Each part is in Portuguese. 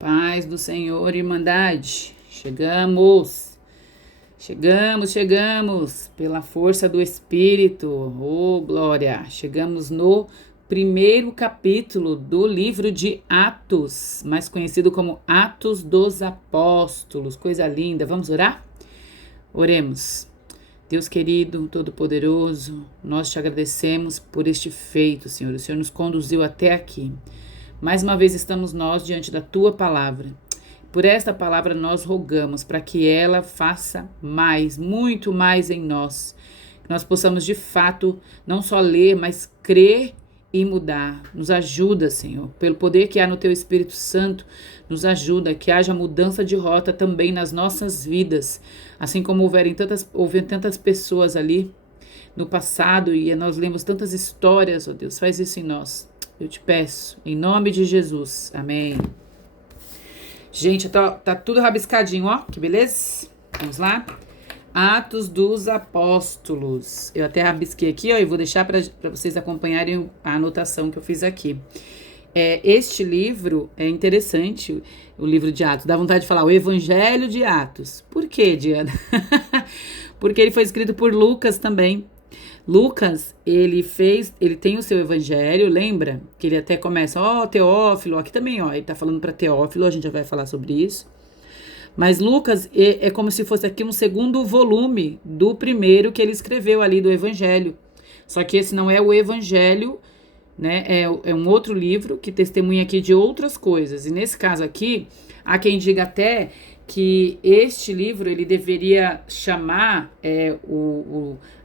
Paz do Senhor, Irmandade. Chegamos, pela força do Espírito. Oh, glória! Chegamos no primeiro capítulo do livro de Atos, mais conhecido como Atos dos Apóstolos. Coisa linda. Vamos orar? Oremos. Deus querido, todo-poderoso, nós te agradecemos por este feito, Senhor. O Senhor nos conduziu até aqui. Mais uma vez estamos nós diante da tua palavra. Por esta palavra nós rogamos para que ela faça mais, muito mais em nós. Que nós possamos de fato não só ler, mas crer e mudar. Nos ajuda, Senhor, pelo poder que há no teu Espírito Santo, nos ajuda que haja mudança de rota também nas nossas vidas. Assim como houve tantas pessoas ali no passado e nós lemos tantas histórias, ó Deus, faz isso em nós. Eu te peço, em nome de Jesus. Amém. Gente, tá tudo rabiscadinho, ó. Que beleza? Vamos lá? Atos dos Apóstolos. Eu até rabisquei aqui, ó, e vou deixar para vocês acompanharem a anotação que eu fiz aqui. Este livro é interessante, o livro de Atos. Dá vontade de falar o Evangelho de Atos. Por quê, Diana? Porque ele foi escrito por Lucas também. Lucas, ele tem o seu evangelho, lembra? Que ele até começa, Teófilo, aqui também, ele tá falando para Teófilo, a gente já vai falar sobre isso. Mas Lucas é como se fosse aqui um segundo volume do primeiro que ele escreveu ali do evangelho. Só que esse não é o evangelho, né? É um outro livro que testemunha aqui de outras coisas. E nesse caso aqui, há quem diga até que este livro ele deveria chamar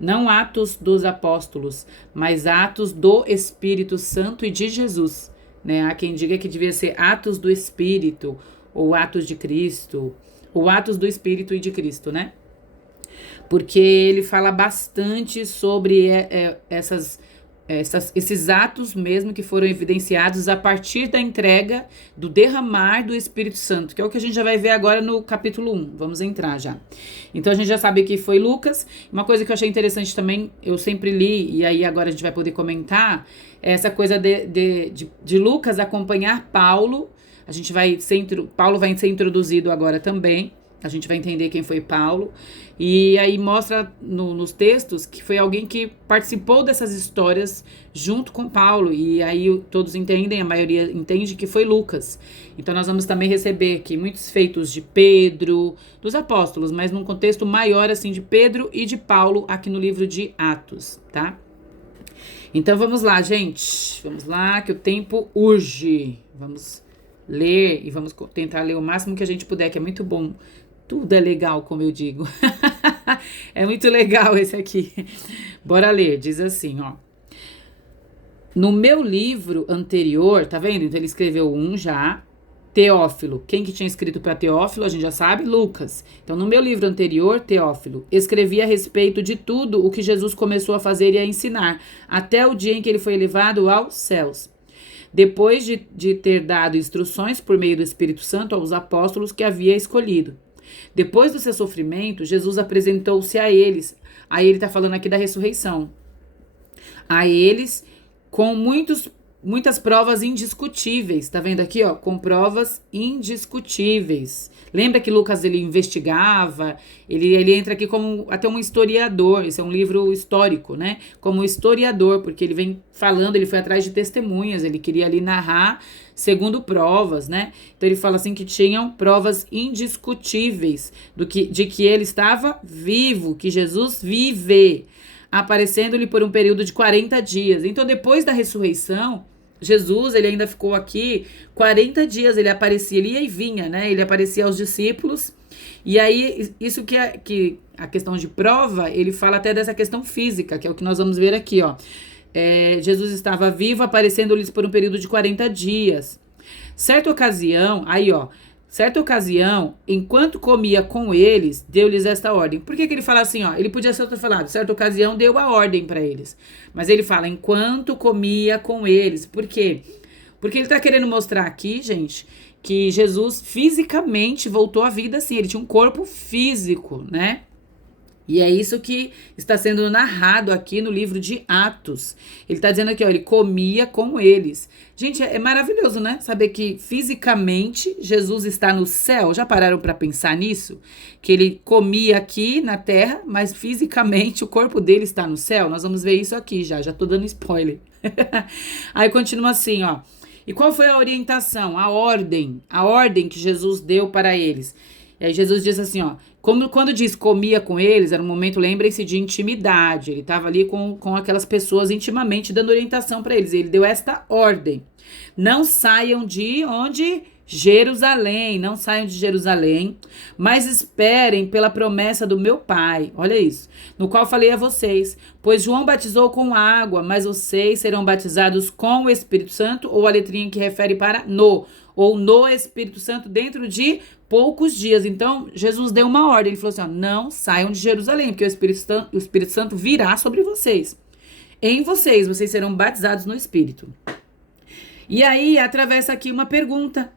não Atos dos Apóstolos, mas Atos do Espírito Santo e de Jesus, né? Há quem diga que devia ser Atos do Espírito, ou Atos de Cristo, ou Atos do Espírito e de Cristo, né? Porque ele fala bastante sobre esses atos mesmo que foram evidenciados a partir da entrega do derramar do Espírito Santo, que é o que a gente já vai ver agora no capítulo 1. Vamos entrar já. Então a gente já sabe que foi Lucas. Uma coisa que eu achei interessante também, eu sempre li, e aí agora a gente vai poder comentar, é essa coisa de Lucas acompanhar Paulo. Paulo vai ser introduzido agora também. A gente vai entender quem foi Paulo. E aí mostra nos textos que foi alguém que participou dessas histórias junto com Paulo. E aí todos entendem, a maioria entende que foi Lucas. Então nós vamos também receber aqui muitos feitos de Pedro, dos apóstolos, mas num contexto maior assim de Pedro e de Paulo aqui no livro de Atos, tá? Então vamos lá, gente. Vamos lá que o tempo urge. Vamos ler e vamos tentar ler o máximo que a gente puder, que é muito bom. Tudo é legal, como eu digo. É muito legal esse aqui. Bora ler. Diz assim, ó. No meu livro anterior, tá vendo? Então ele escreveu um já. Teófilo. Quem que tinha escrito para Teófilo? A gente já sabe. Lucas. Então no meu livro anterior, Teófilo, escrevi a respeito de tudo o que Jesus começou a fazer e a ensinar, até o dia em que ele foi elevado aos céus. Depois de ter dado instruções por meio do Espírito Santo aos apóstolos que havia escolhido. Depois do seu sofrimento, Jesus apresentou-se a eles. Aí ele está falando aqui da ressurreição. A eles com muitas provas indiscutíveis. Tá vendo aqui, ó? Com provas indiscutíveis. Lembra que Lucas ele investigava? Ele entra aqui como até um historiador. Esse é um livro histórico, né? Como historiador, porque ele vem falando, ele foi atrás de testemunhas, ele queria ali narrar segundo provas, né? Então ele fala assim que tinham provas indiscutíveis de que ele estava vivo, que Jesus vive, aparecendo-lhe por um período de 40 dias. Então depois da ressurreição, Jesus, ele ainda ficou aqui 40 dias, ele aparecia, ele ia e vinha, né? Ele aparecia aos discípulos. E aí, isso que a questão de prova, ele fala até dessa questão física, que é o que nós vamos ver aqui, ó. Jesus estava vivo, aparecendo-lhes por um período de 40 dias. Certa ocasião, enquanto comia com eles, deu-lhes esta ordem. Por que ele fala assim, ó? Ele podia ter falado, certa ocasião deu a ordem para eles. Mas ele fala, enquanto comia com eles. Por quê? Porque ele tá querendo mostrar aqui, gente, que Jesus fisicamente voltou à vida, assim. Ele tinha um corpo físico, né? E é isso que está sendo narrado aqui no livro de Atos. Ele está dizendo aqui, ó, ele comia com eles. Gente, é maravilhoso, né? Saber que fisicamente Jesus está no céu. Já pararam para pensar nisso? Que ele comia aqui na terra, mas fisicamente o corpo dele está no céu? Nós vamos ver isso aqui já tô dando spoiler. Aí continua assim, ó. E qual foi a orientação, a ordem que Jesus deu para eles? E aí Jesus diz assim, ó, quando diz comia com eles, era um momento, lembrem-se, de intimidade. Ele estava ali com aquelas pessoas intimamente dando orientação para eles. Ele deu esta ordem. Não saiam de onde? Jerusalém. Não saiam de Jerusalém, mas esperem pela promessa do meu Pai. Olha isso. No qual falei a vocês. Pois João batizou com água, mas vocês serão batizados com o Espírito Santo, ou a letrinha que refere para ou no Espírito Santo dentro de poucos dias. Então, Jesus deu uma ordem. Ele falou assim, ó, não saiam de Jerusalém, porque o Espírito Santo virá sobre vocês. Em vocês serão batizados no Espírito. E aí, atravessa aqui uma pergunta.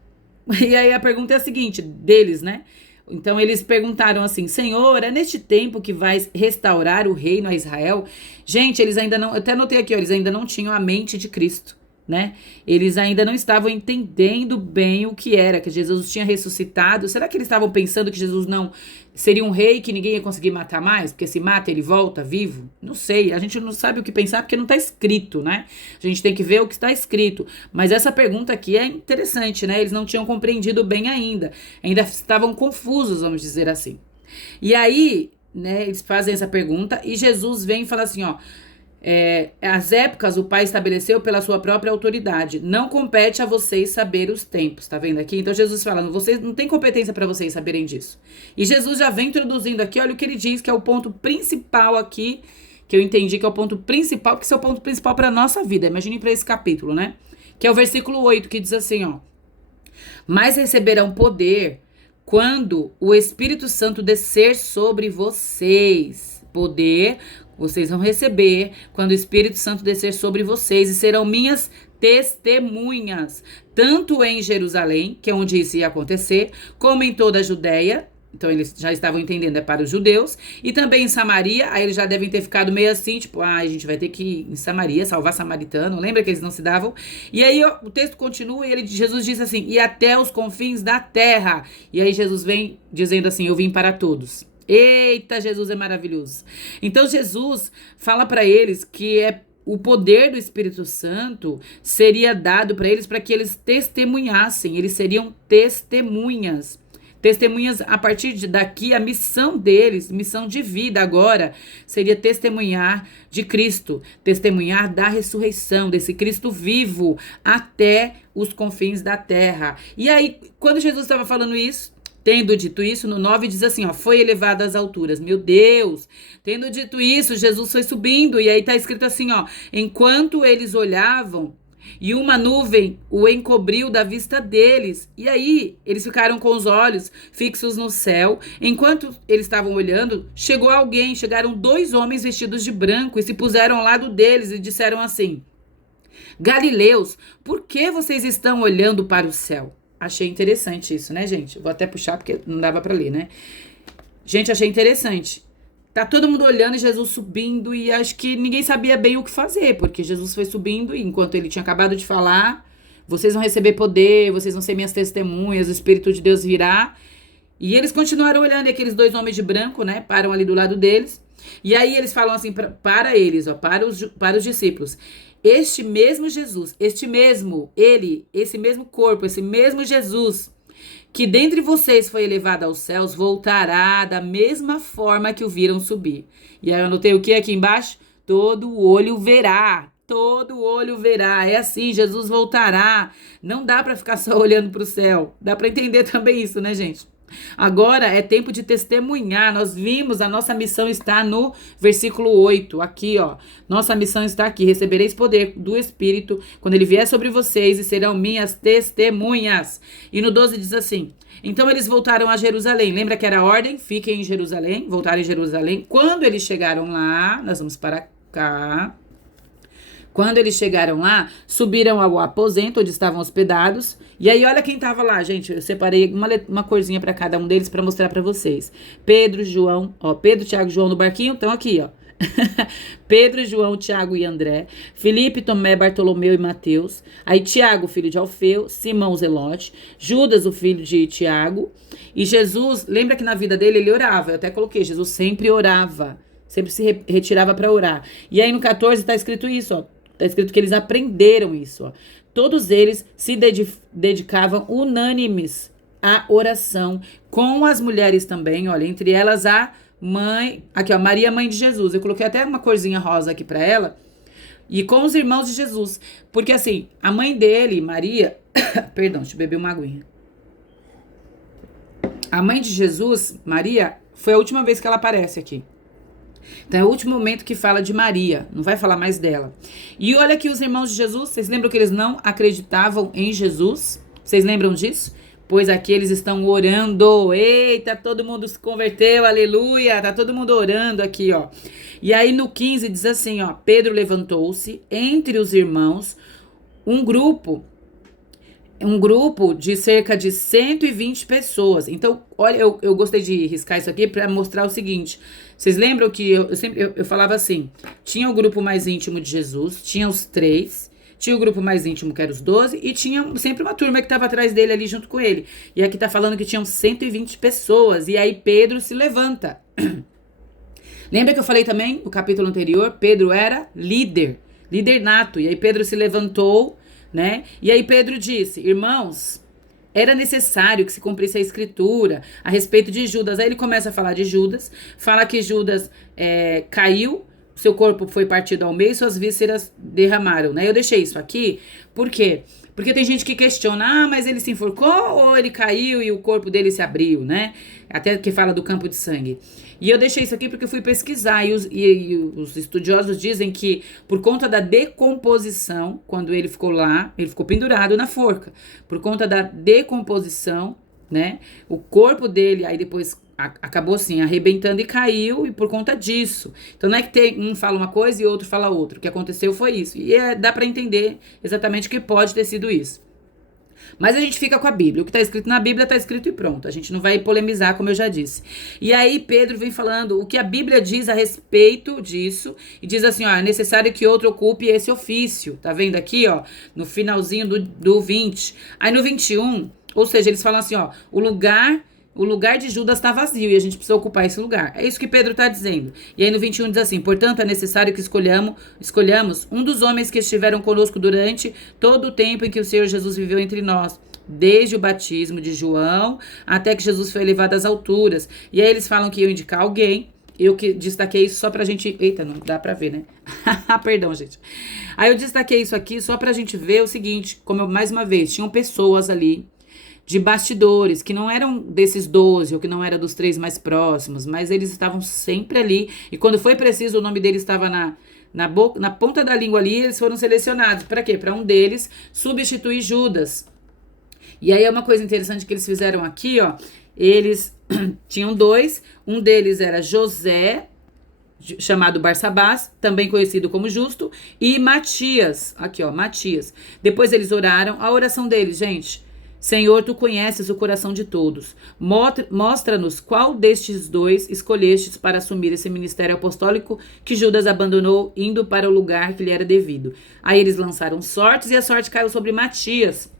E aí, a pergunta é a seguinte, deles, né? Então, eles perguntaram assim, Senhor, é neste tempo que vais restaurar o reino a Israel? Gente, eles ainda não, eu até notei aqui, ó, eles ainda não tinham a mente de Cristo, né? Eles ainda não estavam entendendo bem o que era, que Jesus tinha ressuscitado. Será que eles estavam pensando que Jesus não seria um rei que ninguém ia conseguir matar mais? Porque se mata, ele volta vivo? Não sei, a gente não sabe o que pensar porque não está escrito, né? A gente tem que ver o que está escrito. Mas essa pergunta aqui é interessante, né? Eles não tinham compreendido bem ainda estavam confusos, vamos dizer assim. E aí, né, eles fazem essa pergunta e Jesus vem e fala assim, ó, as épocas o Pai estabeleceu pela sua própria autoridade. Não compete a vocês saber os tempos. Tá vendo aqui? Então Jesus fala, vocês não tem competência para vocês saberem disso. E Jesus já vem introduzindo aqui, olha o que ele diz, que é o ponto principal aqui, que eu entendi que é o ponto principal, porque esse é o ponto principal para a nossa vida. Imagine para esse capítulo, né? Que é o versículo 8, que diz assim, ó. Mas receberão poder quando o Espírito Santo descer sobre vocês. Poder vocês vão receber quando o Espírito Santo descer sobre vocês e serão minhas testemunhas, tanto em Jerusalém, que é onde isso ia acontecer, como em toda a Judéia. Então eles já estavam entendendo, é para os judeus, e também em Samaria. Aí eles já devem ter ficado meio assim, tipo, a gente vai ter que ir em Samaria, salvar samaritano. Lembra que eles não se davam? E aí o texto continua e Jesus diz assim, e até os confins da terra. E aí Jesus vem dizendo assim, eu vim para todos. Eita, Jesus é maravilhoso. Então Jesus fala para eles que o poder do Espírito Santo seria dado para eles para que eles testemunhassem. Eles seriam testemunhas. Testemunhas, a partir daqui, a missão deles, missão de vida agora, seria testemunhar de Cristo, testemunhar da ressurreição, desse Cristo vivo, até os confins da terra. E aí, quando Jesus estava falando isso, tendo dito isso, no 9 diz assim, ó, foi elevado às alturas. Meu Deus! Tendo dito isso, Jesus foi subindo, e aí tá escrito assim, ó, enquanto eles olhavam, e uma nuvem o encobriu da vista deles. E aí, eles ficaram com os olhos fixos no céu. Enquanto eles estavam olhando, chegaram 2 homens vestidos de branco e se puseram ao lado deles e disseram assim, Galileus, por que vocês estão olhando para o céu? Achei interessante isso, né, gente? Vou até puxar porque não dava pra ler, né? Gente, achei interessante. Tá todo mundo olhando e Jesus subindo e acho que ninguém sabia bem o que fazer, porque Jesus foi subindo e enquanto ele tinha acabado de falar, vocês vão receber poder, vocês vão ser minhas testemunhas, o Espírito de Deus virá. E eles continuaram olhando e aqueles 2 homens de branco, né, param ali do lado deles. E aí eles falam assim para eles, ó, para os discípulos. Este mesmo Jesus, esse mesmo corpo, esse mesmo Jesus, que dentre vocês foi elevado aos céus, voltará da mesma forma que o viram subir. E aí eu anotei o que aqui embaixo? Todo olho verá. Todo olho verá. É assim, Jesus voltará. Não dá para ficar só olhando para o céu. Dá para entender também isso, né, gente? Agora é tempo de testemunhar. Nós vimos, a nossa missão está no versículo 8, aqui, ó. Nossa missão está aqui. Recebereis poder do Espírito quando ele vier sobre vocês e serão minhas testemunhas. E no 12 diz assim, então eles voltaram a Jerusalém. Lembra que era a ordem? Fiquem em Jerusalém, voltaram em Jerusalém. Quando eles chegaram lá, nós vamos para cá. Quando eles chegaram lá, subiram ao aposento onde estavam hospedados. E aí, olha quem estava lá, gente. Eu separei uma corzinha para cada um deles para mostrar para vocês. Pedro, João, Pedro, Tiago e João no barquinho estão aqui, ó. Pedro, João, Tiago e André, Felipe, Tomé, Bartolomeu e Mateus, aí Tiago, filho de Alfeu, Simão Zelote, Judas, o filho de Tiago, e Jesus, lembra que na vida dele ele orava, eu até coloquei, Jesus sempre orava, sempre se retirava para orar, e aí no 14 está escrito isso, ó, tá escrito que eles aprenderam isso, ó. Todos eles se dedicavam unânimes à oração, com as mulheres também, olha, entre elas a mãe, aqui ó, Maria, mãe de Jesus. Eu coloquei até uma corzinha rosa aqui pra ela. E com os irmãos de Jesus. Porque assim, a mãe dele, Maria, perdão, deixa eu beber uma aguinha. A mãe de Jesus, Maria, foi a última vez que ela aparece aqui. Então é o último momento que fala de Maria, não vai falar mais dela. E olha aqui os irmãos de Jesus, vocês lembram que eles não acreditavam em Jesus? Vocês lembram disso? Pois aqui eles estão orando. Eita, todo mundo se converteu, aleluia. Tá todo mundo orando aqui, ó. E aí no 15 diz assim, ó. Pedro levantou-se entre os irmãos, um grupo de cerca de 120 pessoas. Então, olha, eu gostei de riscar isso aqui para mostrar o seguinte. Vocês lembram que eu falava assim, tinha o grupo mais íntimo de Jesus, tinha os 3, tinha o grupo mais íntimo, que era os 12, e tinha sempre uma turma que estava atrás dele ali junto com ele. E aqui tá falando que tinham 120 pessoas, e aí Pedro se levanta. Lembra que eu falei também, no capítulo anterior, Pedro era líder nato, e aí Pedro se levantou, né? E aí Pedro disse, irmãos, era necessário que se cumprisse a escritura a respeito de Judas. Aí ele começa a falar de Judas, fala que Judas caiu, seu corpo foi partido ao meio e suas vísceras derramaram, né? Eu deixei isso aqui, por quê? Porque tem gente que questiona, mas ele se enforcou ou ele caiu e o corpo dele se abriu, né? Até que fala do campo de sangue. E eu deixei isso aqui porque eu fui pesquisar e os estudiosos dizem que por conta da decomposição, quando ele ficou lá, ele ficou pendurado na forca, por conta da decomposição, né? O corpo dele aí depois acabou assim, arrebentando e caiu, e por conta disso. Então não é que um fala uma coisa e outro fala outra. O que aconteceu foi isso. E dá para entender exatamente que pode ter sido isso. Mas a gente fica com a Bíblia. O que está escrito na Bíblia está escrito e pronto. A gente não vai polemizar, como eu já disse. E aí Pedro vem falando o que a Bíblia diz a respeito disso. E diz assim, ó, é necessário que outro ocupe esse ofício. Tá vendo aqui, ó, no finalzinho do 20. Aí no 21, ou seja, eles falam assim, ó, o lugar de Judas está vazio e a gente precisa ocupar esse lugar. É isso que Pedro está dizendo. E aí no 21 diz assim, portanto é necessário que escolhamos um dos homens que estiveram conosco durante todo o tempo em que o Senhor Jesus viveu entre nós, desde o batismo de João até que Jesus foi elevado às alturas. E aí eles falam que iam indicar alguém. Eu que destaquei isso só pra gente... Eita, não dá pra ver, né? Perdão, gente. Aí eu destaquei isso aqui só pra gente ver o seguinte, mais uma vez, tinham pessoas ali de bastidores, que não eram desses 12, ou que não era dos 3 mais próximos, mas eles estavam sempre ali, e quando foi preciso, o nome deles estava na ponta da língua ali, eles foram selecionados. Para quê? Para um deles substituir Judas. E aí é uma coisa interessante que eles fizeram aqui, ó, eles tinham 2, um deles era José, chamado Barsabás, também conhecido como Justo, e Matias, aqui ó, Matias. Depois eles oraram, a oração deles, gente... Senhor, tu conheces o coração de todos. Mostra-nos qual destes 2 escolhestes para assumir esse ministério apostólico que Judas abandonou, indo para o lugar que lhe era devido. Aí eles lançaram sortes e a sorte caiu sobre Matias.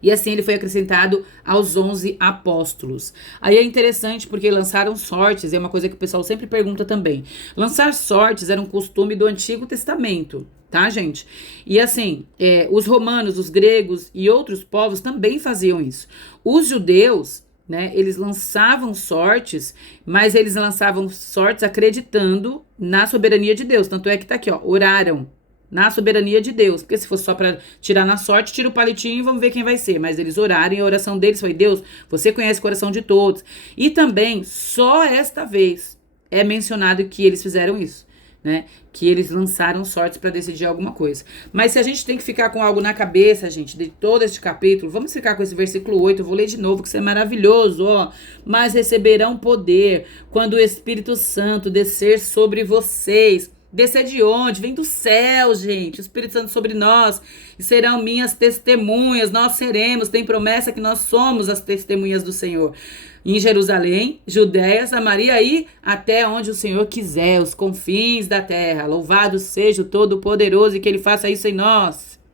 E assim ele foi acrescentado aos 11 apóstolos. Aí é interessante porque lançaram sortes, é uma coisa que o pessoal sempre pergunta também. Lançar sortes era um costume do Antigo Testamento, tá, gente? E assim, os romanos, os gregos e outros povos também faziam isso. Os judeus, né, eles lançavam sortes, mas eles lançavam sortes acreditando na soberania de Deus. Tanto é que tá aqui, ó, oraram na soberania de Deus. Porque se fosse só para tirar na sorte, tira o palitinho e vamos ver quem vai ser. Mas eles oraram e a oração deles foi, Deus, você conhece o coração de todos. E também, só esta vez é mencionado que eles fizeram isso, né? Que eles lançaram sortes para decidir alguma coisa. Mas se a gente tem que ficar com algo na cabeça, gente, de todo este capítulo, vamos ficar com esse versículo 8, eu vou ler de novo, que isso é maravilhoso, ó. Mas receberão poder quando o Espírito Santo descer sobre vocês, Descer de onde? Vem do céu, gente. O Espírito Santo sobre nós. E serão minhas testemunhas. Nós seremos. Tem promessa que nós somos as testemunhas do Senhor. Em Jerusalém, Judéia, Samaria e até onde o Senhor quiser. Os confins da terra. Louvado seja o Todo-Poderoso e que Ele faça isso em nós.